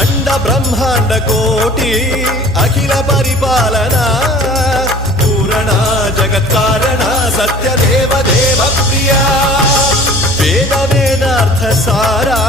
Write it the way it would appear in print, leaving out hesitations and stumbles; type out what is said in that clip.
अंड ब्रह्मांड कोटि अखिल परिपालना पूरणा जगत्कारणा सत्यदेव देव प्रिया वेद वेदार्थ सारा